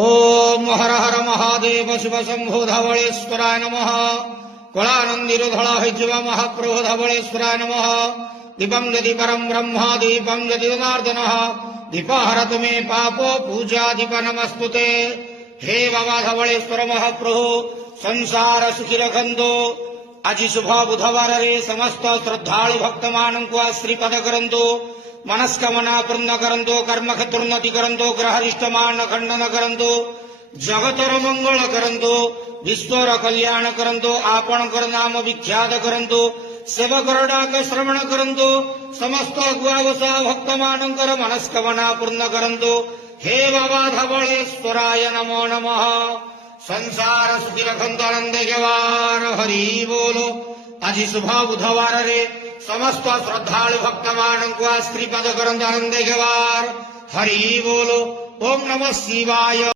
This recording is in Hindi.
ओम हर हर महादेव शिव शंभो धवलेश्वराय नमः। कलानंदिरोधला हैजिव महाप्रभो धवलेश्वराय नमः। दीपं यदि परं ब्रह्म दीपं यदि जनार्दनः दीपहरतु मे पापो पूजा दीप नमस्तुते। हे बाबा धवलेश्वर महाप्रभु संसार सुखी रखंतो। आज शुभ बुधवार रे समस्त श्रद्धालु भक्त मानक श्रीपद करंतो। मनस्कामना पूर्ण करंतो। कर्म क्षेत्रोन्नति करंतो। ग्रहरिष्ट मान खंडन करंतो। जगतर मंगल करंतो। विश्वर कल्याण करंतो। आपणकर नाम विख्यात करंतो। सेवकर डाक श्रवण करंतो। समस्त गुआवसा भक्त मानकर मनस्कामना पूर्ण करंतो। हे बाबा धवलेश्वराय नमो नमः। संसार सुखी रखंतो आनंद गेवार हरि बोलो। आज शुभ बुधवार रे समस्त श्रद्धालु भक्त मानक श्रीपद करंतो आनंद गेवार हरि बोलो। ओम नमः शिवाय।